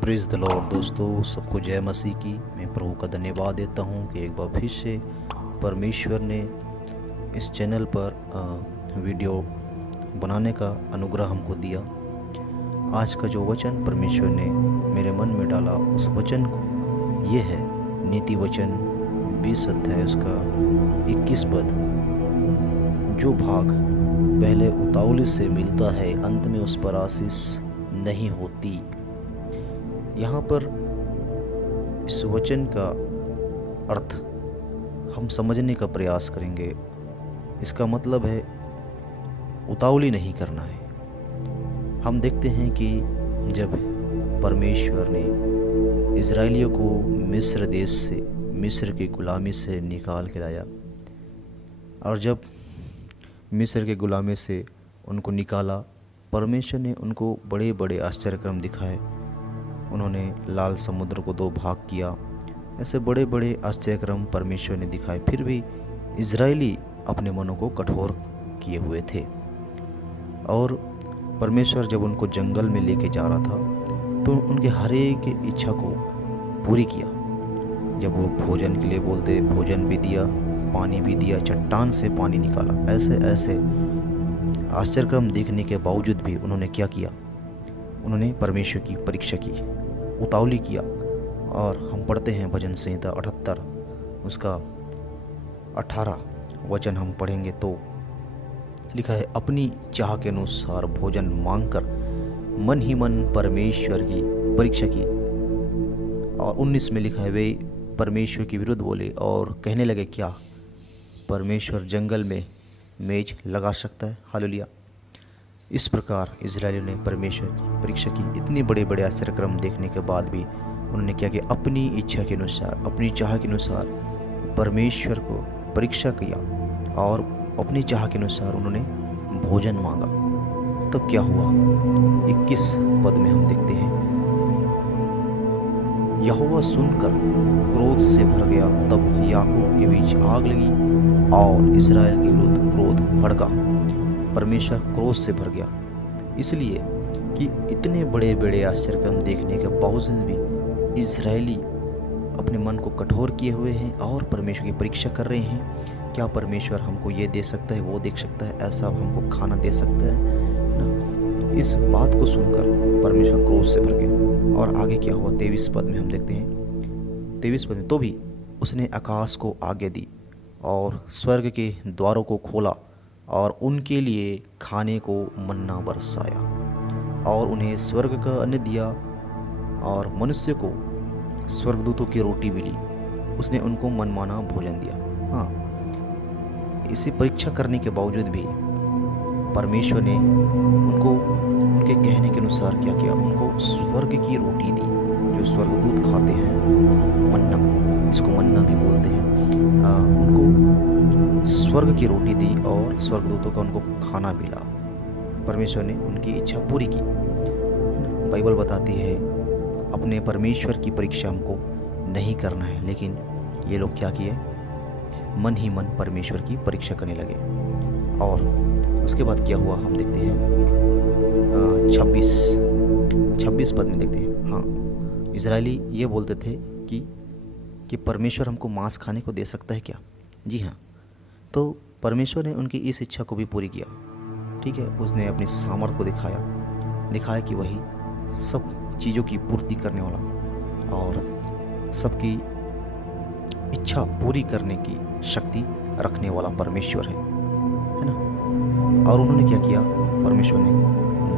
Praise the Lord. दोस्तों, सबको जय मसीह की। मैं प्रभु का धन्यवाद देता हूँ कि एक बार फिर से परमेश्वर ने इस चैनल पर वीडियो बनाने का अनुग्रह हमको दिया। आज का जो वचन परमेश्वर ने मेरे मन में डाला, उस वचन को ये है नीति वचन 20 अध्याय उसका 21 पद। जो भाग पहले उतावली से मिलता है, अंत में उस पर आशीष नहीं होती। यहाँ पर इस वचन का अर्थ हम समझने का प्रयास करेंगे। इसका मतलब है उतावली नहीं करना है। हम देखते हैं कि जब परमेश्वर ने इज़राइलियों को मिस्र देश से, मिस्र की गुलामी से निकाल के लाया, और जब मिस्र के गुलामी से उनको निकाला, परमेश्वर ने उनको बड़े बड़े आश्चर्यक्रम दिखाए। उन्होंने लाल समुद्र को 2 भाग किया। ऐसे बड़े बड़े आश्चर्यक्रम परमेश्वर ने दिखाए, फिर भी इज़राइली अपने मनों को कठोर किए हुए थे। और परमेश्वर जब उनको जंगल में लेके जा रहा था तो उनके हर एक इच्छा को पूरी किया। जब वो भोजन के लिए बोलते, भोजन भी दिया, पानी भी दिया, चट्टान से पानी निकाला। ऐसे ऐसे आश्चर्यक्रम देखने के बावजूद भी उन्होंने क्या किया? उन्होंने परमेश्वर की परीक्षा की, उतावली किया। और हम पढ़ते हैं भजन संहिता 78 उसका 18 वचन हम पढ़ेंगे तो लिखा है, अपनी चाह के अनुसार भोजन मांगकर मन ही मन परमेश्वर की परीक्षा की। और 19 में लिखा है, वे परमेश्वर के विरुद्ध बोले और कहने लगे, क्या परमेश्वर जंगल में मेज लगा सकता है? हालेलुया। इस प्रकार इज़राइलियों ने परमेश्वर की परीक्षा की। इतने बड़े बड़े आश्चर्यक्रम देखने के बाद भी उन्होंने क्या किया? अपनी इच्छा के अनुसार, अपनी चाह के अनुसार परमेश्वर को परीक्षा किया और अपनी चाह के अनुसार उन्होंने भोजन मांगा। तब क्या हुआ? 21 पद में हम देखते हैं, यहोवा सुनकर क्रोध से भर गया। तब याकूब के बीच आग लगी और इज़राइल के विरुद्ध क्रोध भड़का। परमेश्वर क्रोध से भर गया, इसलिए कि इतने बड़े बड़े आश्चर्यक्रम देखने के बावजूद भी इज़राइली अपने मन को कठोर किए हुए हैं और परमेश्वर की परीक्षा कर रहे हैं। क्या परमेश्वर हमको ये दे सकता है, वो दे सकता है, ऐसा हमको खाना दे सकता है ना? इस बात को सुनकर परमेश्वर क्रोध से भर गया। और आगे क्या हुआ? 23 पद में हम देखते हैं, 23 पद में, तो भी उसने आकाश को आज्ञा दी और स्वर्ग के द्वारों को खोला और उनके लिए खाने को मन्ना बरसाया और उन्हें स्वर्ग का अन्न दिया और मनुष्य को स्वर्गदूतों की रोटी मिली। उसने उनको मनमाना भोजन दिया। हाँ, इसी परीक्षा करने के बावजूद भी परमेश्वर ने उनको उनके कहने के अनुसार क्या किया? उनको स्वर्ग की रोटी दी, जो स्वर्गदूत खाते हैं, मन्ना, इसको मन्ना भी बोलते हैं। उनको स्वर्ग की रोटी दी और स्वर्गदूतों का उनको खाना मिला। परमेश्वर ने उनकी इच्छा पूरी की। बाइबल बताती है अपने परमेश्वर की परीक्षा हमको नहीं करना है, लेकिन ये लोग क्या किए? मन ही मन परमेश्वर की परीक्षा करने लगे। और उसके बाद क्या हुआ हम देखते हैं 26 पद में देखते हैं। हाँ, इज़राइली ये बोलते थे कि परमेश्वर हमको मांस खाने को दे सकता है क्या? जी हाँ। तो परमेश्वर ने उनकी इस इच्छा को भी पूरी किया। ठीक है, उसने अपनी सामर्थ को दिखाया कि वही सब चीज़ों की पूर्ति करने वाला और सबकी इच्छा पूरी करने की शक्ति रखने वाला परमेश्वर है ना? और उन्होंने क्या किया? परमेश्वर ने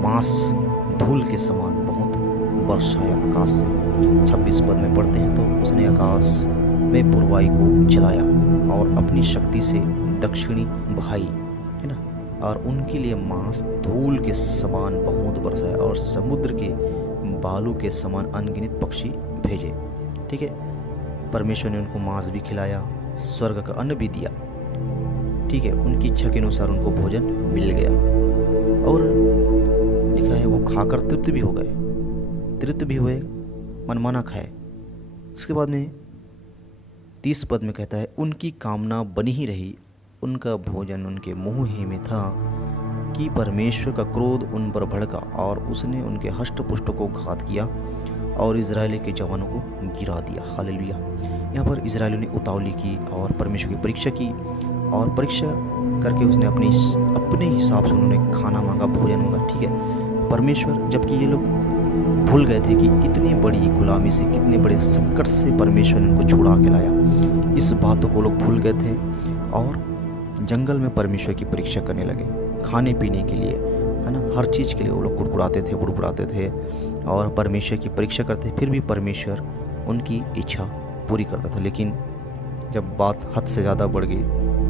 मांस धूल के समान बहुत बरसाया आकाश से। 26 पद में पढ़ते हैं, तो उसने आकाश में पुरवाई को चलाया और अपनी शक्ति से दक्षिणी बहाई, है ना? और उनके लिए मांस धूल के समान बहुत बरसाया और समुद्र के बालू के समान अनगिनत पक्षी भेजे। ठीक है, परमेश्वर ने उनको मांस भी खिलाया, स्वर्ग का अन्न भी दिया। ठीक है, उनकी इच्छा के अनुसार उनको भोजन मिल गया और लिखा है वो खाकर तृप्त भी हुए, मनमाना खाए। उसके बाद में 30 पद में कहता है, उनकी कामना बनी ही रही, उनका भोजन उनके मुंह ही में था कि परमेश्वर का क्रोध उन पर भड़का और उसने उनके हष्ट पुष्ट को घात किया और इजराइल के जवानों को गिरा दिया। हालेलुया। यहाँ पर इजराइलियों ने उतावली की और परमेश्वर की परीक्षा की, और परीक्षा करके उसने अपने हिसाब से उन्होंने खाना मांगा, भोजन मांगा। ठीक है, परमेश्वर, जबकि ये लोग भूल गए थे कि इतनी बड़ी गुलामी से, कितने बड़े संकट से परमेश्वर ने उनको छुड़ा के लाया। इस बातों को लोग भूल गए थे और जंगल में परमेश्वर की परीक्षा करने लगे, खाने पीने के लिए, है ना, हर चीज़ के लिए वो लोग कुड़कुड़ाते थे, बुड़बुड़ाते थे और परमेश्वर की परीक्षा करते। फिर भी परमेश्वर उनकी इच्छा पूरी करता था। लेकिन जब बात हद से ज़्यादा बढ़ गई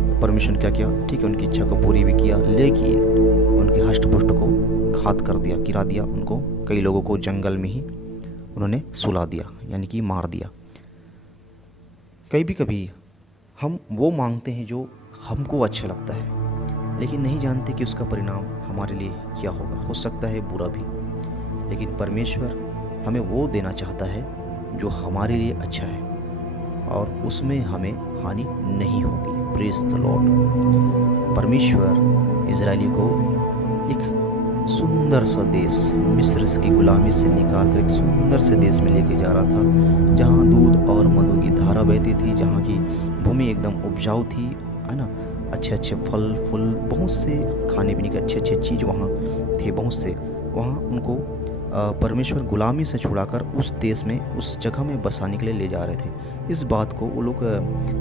तो परमेश्वर क्या किया? ठीक है, उनकी इच्छा को पूरी भी किया, लेकिन उनके हष्ट पुष्ट को घात कर दिया, गिरा दिया। उनको, कई लोगों को जंगल में ही उन्होंने सुला दिया, यानी कि मार दिया। कभी हम वो मांगते हैं जो हमको अच्छा लगता है, लेकिन नहीं जानते कि उसका परिणाम हमारे लिए क्या होगा। हो सकता है बुरा भी, लेकिन परमेश्वर हमें वो देना चाहता है जो हमारे लिए अच्छा है और उसमें हमें हानि नहीं होगी। Praise the Lord. परमेश्वर इजरायली को एक सुंदर सा देश, मिस्र की गुलामी से निकाल कर एक सुंदर से देश में लेके जा रहा था, जहाँ दूध और मधु की धारा बहती थी, जहाँ की भूमि एकदम उपजाऊ थी, है ना, अच्छे अच्छे फल फूल, बहुत से खाने पीने के अच्छे अच्छे चीज़ वहाँ थे, बहुत से। वहाँ उनको परमेश्वर गुलामी से छुड़ाकर उस देश में, उस जगह में बसाने के लिए ले जा रहे थे। इस बात को वो लोग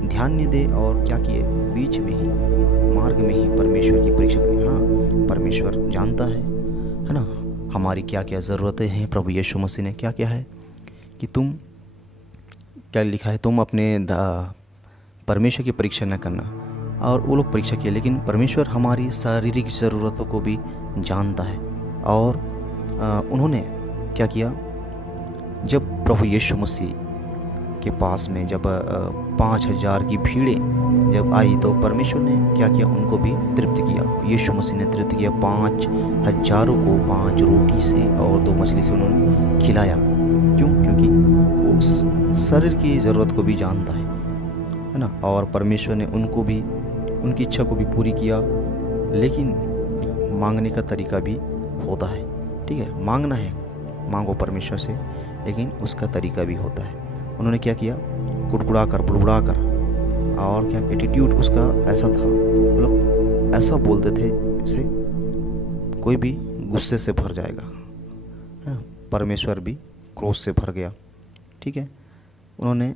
ध्यान नहीं दे और क्या किए, बीच में ही, मार्ग में ही परमेश्वर की परीक्षा करें। हाँ, परमेश्वर जानता है ना, हमारी क्या क्या ज़रूरतें हैं। प्रभु यीशु मसीह ने क्या क्या है कि तुम, क्या लिखा है, तुम अपने परमेश्वर की परीक्षा न करना। और वो लोग परीक्षा किए, लेकिन परमेश्वर हमारी शारीरिक ज़रूरतों को भी जानता है। और उन्होंने क्या किया, जब प्रभु यीशु मसीह के पास में जब 5,000 की भीड़ें जब आई तो परमेश्वर ने क्या किया, उनको भी तृप्त किया। यीशु मसीह ने तृप्त किया। 5,000 को 5 रोटी से और 2 मछली से उन्होंने खिलाया। क्यों? क्योंकि वो शरीर की ज़रूरत को भी जानता है ना। और परमेश्वर ने उनको भी, उनकी इच्छा को भी पूरी किया। लेकिन मांगने का तरीका भी होता है। ठीक है, मांगना है, मांगो परमेश्वर से, लेकिन उसका तरीका भी होता है। उन्होंने क्या किया, कुड़कुड़ा कर, बुड़बुड़ा कर, और क्या एटीट्यूड उसका ऐसा था, मतलब ऐसा बोलते थे इसे कोई भी गुस्से से भर जाएगा, है ना। परमेश्वर भी क्रोध से भर गया। ठीक है, उन्होंने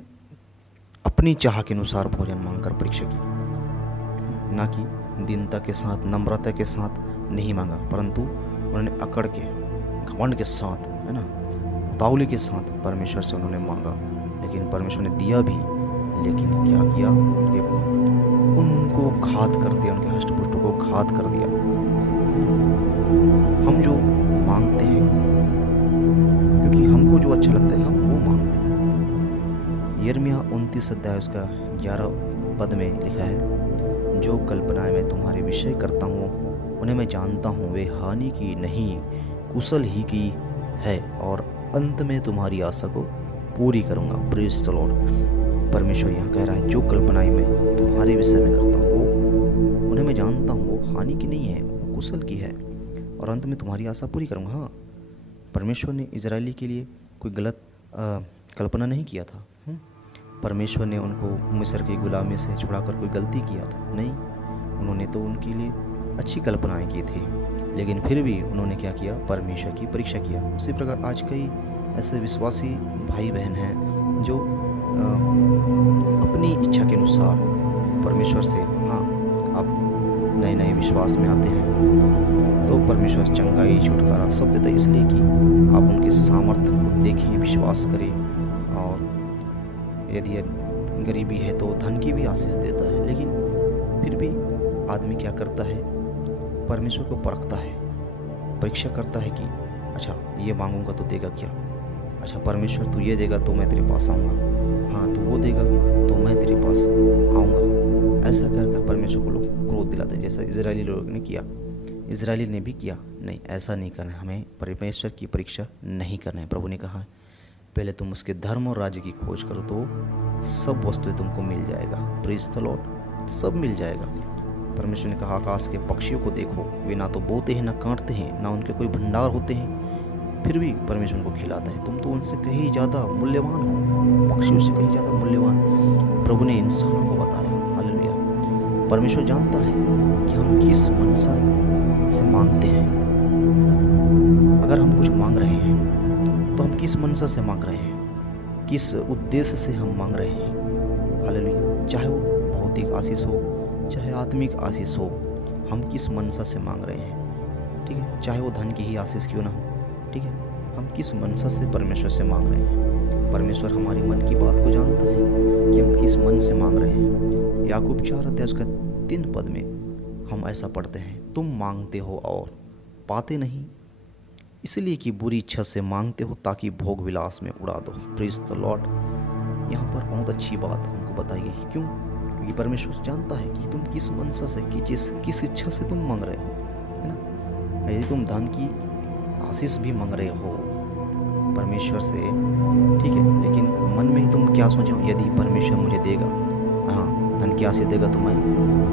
अपनी चाह के अनुसार भोजन मांगकर परीक्षा की, ना कि दीनता के साथ, नम्रता के साथ नहीं मांगा, परंतु उन्होंने अकड़ के, घमंड के साथ, है ना, उतावली के साथ परमेश्वर से उन्होंने मांगा। लेकिन परमेश्वर ने दिया भी, लेकिन क्या किया कि उनको घात कर दिया, उनके हष्ट-पुष्ट को घात कर दिया। हम जो मांगते हैं, क्योंकि हमको जो अच्छा लगता है हम वो मांगते हैं। यिर्मयाह 29 अध्याय उसका 11 पद में लिखा है, जो कल्पनाएं मैं तुम्हारे विषय करता हूँ उन्हें मैं जानता हूँ, वे हानि की नहीं कुशल ही की है, और अंत में तुम्हारी आशा को पूरी करूँगा। Praise the Lord. परमेश्वर यहाँ कह रहा है, जो कल्पनाएं मैं तुम्हारे विषय में करता हूँ वो उन्हें मैं जानता हूँ, वो हानि की नहीं है, वो कुशल की है, और अंत में तुम्हारी आशा पूरी करूँगा। हाँ, परमेश्वर ने इजरायली के लिए कोई गलत कल्पना नहीं किया था। परमेश्वर ने उनको मिस्र की गुलामी से छुड़ाकर कोई गलती किया था? नहीं, उन्होंने तो उनके लिए अच्छी कल्पनाएं की थी, लेकिन फिर भी उन्होंने क्या किया, परमेश्वर की परीक्षा किया। उसी प्रकार आज कई ऐसे विश्वासी भाई बहन हैं जो अपनी इच्छा के अनुसार परमेश्वर से, हाँ, आप नए नए विश्वास में आते हैं तो परमेश्वर चंगाई, छुटकारा सब देता है, इसलिए कि आप उनके सामर्थ्य को देखें, विश्वास करें। और यदि गरीबी है तो धन की भी आशीष देता है। लेकिन फिर भी आदमी क्या करता है, परमेश्वर को परखता है, परीक्षा करता है कि अच्छा ये मांगूंगा तो देगा क्या, अच्छा परमेश्वर तू ये देगा तो मैं तेरे पास आऊँगा, हाँ तू वो देगा तो मैं तेरे पास आऊँगा। ऐसा कर कर परमेश्वर को लोग क्रोध दिलाते हैं, जैसा इजरायली लोगों ने किया। इजरायली ने भी किया। नहीं, ऐसा नहीं करना है, हमें परमेश्वर की परीक्षा नहीं करना है। प्रभु ने कहा पहले तुम उसके धर्म और राज्य की खोज करो तो सब वस्तुएं तुमको मिल जाएगा। प्रेज़ द लॉर्ड, सब मिल जाएगा। परमेश्वर ने कहा आकाश के पक्षियों को देखो, वे ना तो बोते हैं, ना काटते हैं, ना उनके कोई भंडार होते हैं, फिर भी परमेश्वर उनको खिलाता है। तुम तो उनसे कहीं ज़्यादा मूल्यवान हो, पक्षियों से कहीं ज़्यादा मूल्यवान प्रभु ने इंसानों को बताया। हालेलुया। परमेश्वर जानता है कि हम किस मनसा से मांगते हैं। अगर हम कुछ मांग रहे हैं तो हम किस मनसा से मांग रहे हैं, किस उद्देश्य से हम मांग रहे हैं। हालेलुया। चाहे वो भौतिक आशीष हो, चाहे आत्मिक आशीष हो, हम किस मनसा से मांग रहे हैं, ठीक है। चाहे वो धन की ही आशीष क्यों ना हो, ठीक है। हम किस मनसा से परमेश्वर से मांग रहे हैं। परमेश्वर हमारे मन की बात को जानता है कि हम किस मन से मांग रहे हैं। याकूब 4 अध्याय उसका 3 पद में हम ऐसा पढ़ते हैं, तुम मांगते हो और पाते नहीं, इसलिए कि बुरी इच्छा से मांगते हो ताकि भोग विलास में उड़ा दो। Praise the Lord. यहाँ पर बहुत अच्छी बात हमको बताई गई। क्यों? क्योंकि परमेश्वर जानता है कि तुम किस मनसा से, किस इच्छा से तुम मांग रहे हो, है ना। यदि तुम धन की आशीष भी मांग रहे हो परमेश्वर से, ठीक है, लेकिन मन में ही तुम क्या सोचे हो, यदि परमेश्वर मुझे देगा, हाँ धन की आशीष देगा तो मैं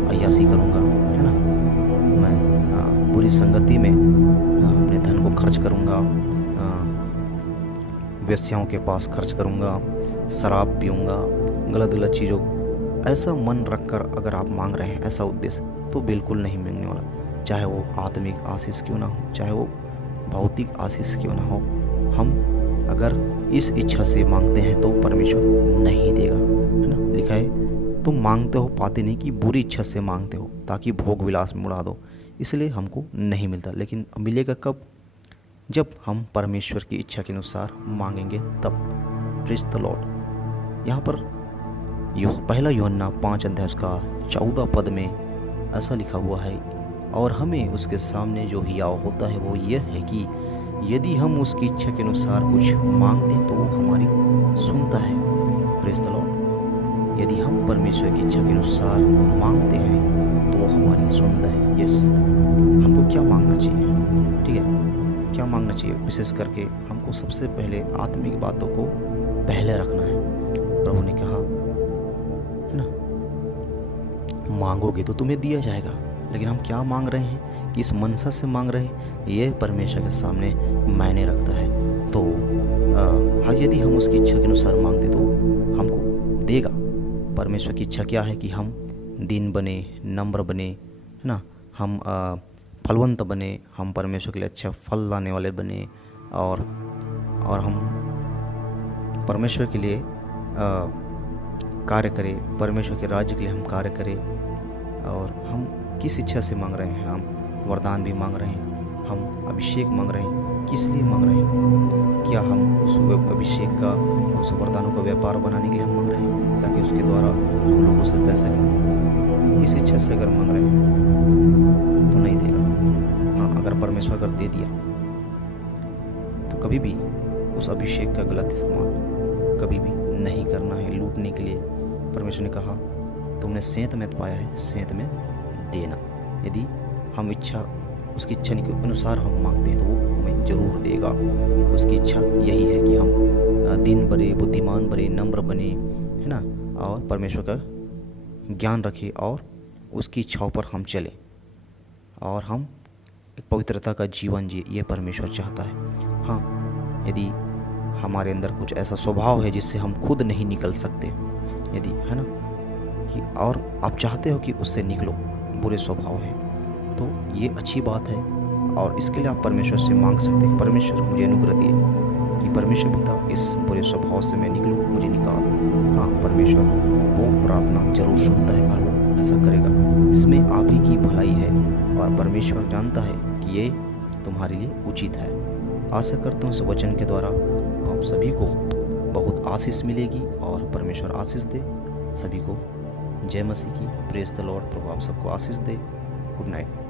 अय्यासी करूँगा, है ना, मैं बुरी संगति में अपने धन को खर्च करूँगा, वेश्याओं के पास खर्च करूँगा, शराब पीऊँगा, गलत चीज़ों, ऐसा मन रखकर अगर आप मांग रहे हैं ऐसा उद्देश्य, तो बिल्कुल नहीं मिलने वाला। चाहे वो आत्मिक आशीष क्यों ना हो, चाहे वो भौतिक आशीष क्यों ना हो, हम अगर इस इच्छा से मांगते हैं तो परमेश्वर नहीं देगा, है ना। लिखा है तुम मांगते हो पाते नहीं, कि बुरी इच्छा से मांगते हो ताकि भोग विलास में उड़ा दो, इसलिए हमको नहीं मिलता। लेकिन मिलेगा कब? जब हम परमेश्वर की इच्छा के अनुसार मांगेंगे तब। Praise the Lord. यहाँ पर पहला यूहन्ना 5 अध्याय उसका 14 पद में ऐसा लिखा हुआ है, और हमें उसके सामने जो हियाव होता है वो यह है कि यदि हम उसकी इच्छा के अनुसार कुछ मांगते हैं तो वो हमारी सुनता है। Praise the Lord. यदि हम परमेश्वर की इच्छा के अनुसार मांगते हैं तो वो हमारी सुनता है। यस, हमको क्या मांगना चाहिए, ठीक है, क्या मांगना चाहिए? विशेष करके हमको सबसे पहले आत्मिक बातों को पहले रखना है। प्रभु ने कहा, है ना, मांगोगे तो तुम्हें दिया जाएगा। लेकिन हम क्या मांग रहे हैं, किस मनसा से मांग रहे हैं, ये परमेश्वर के सामने मायने रखता है। तो यदि हम उसकी इच्छा के अनुसार मांगते तो हमको देगा। परमेश्वर की इच्छा क्या है कि हम दीन बने, नम्र बने, है ना, हम फलवंत बने, हम परमेश्वर के लिए अच्छा फल लाने वाले बने, और हम परमेश्वर के लिए कार्य करें, परमेश्वर के राज्य के लिए हम कार्य करें। और हम किस इच्छा से मांग रहे हैं, हम वरदान भी मांग रहे हैं, हम अभिषेक मांग रहे हैं, किस लिए मांग रहे हैं? क्या हम उस अभिषेक का, उस वरदानों का व्यापार बनाने के लिए हम मांग रहे हैं, ताकि उसके द्वारा हम लोगों से पैसे कमाएं? इस इच्छा से अगर मांग रहे हैं तो नहीं देगा। हाँ, अगर परमेश्वर अगर दे दिया तो कभी भी उस अभिषेक का गलत इस्तेमाल कभी भी नहीं करना है लूटने के लिए। परमेश्वर ने कहा, तुमने सेंत में पाया है, सेंत में देना। यदि हम उसकी इच्छा के अनुसार हम मांगते हैं तो वो हमें जरूर देगा। उसकी इच्छा यही है कि हम दीन बने, बुद्धिमान बने, नम्र बने, है ना, और परमेश्वर का ज्ञान रखें और उसकी इच्छाओं पर हम चलें, और हम एक पवित्रता का जीवन जिए। ये परमेश्वर चाहता है। हाँ, यदि हमारे अंदर कुछ ऐसा स्वभाव है जिससे हम खुद नहीं निकल सकते, यदि, है ना, कि और आप चाहते हो कि उससे निकलो, बुरे स्वभाव है, तो ये अच्छी बात है, और इसके लिए आप परमेश्वर से मांग सकते हैं, परमेश्वर मुझे अनुग्रह दिए कि परमेश्वर पिता इस बुरे स्वभाव से मैं निकलूँ, मुझे निकाल। हाँ, परमेश्वर वो प्रार्थना जरूर सुनता है और वो ऐसा करेगा। इसमें आप ही की भलाई है, और परमेश्वर जानता है कि ये तुम्हारे लिए उचित है। आशा करता हूँ इस वचन के द्वारा आप सभी को बहुत आशीष मिलेगी, और परमेश्वर आशीष दे सभी को। जय मसीह की। Praise the Lord. प्रभु आप सबको आशीष दे। Good night.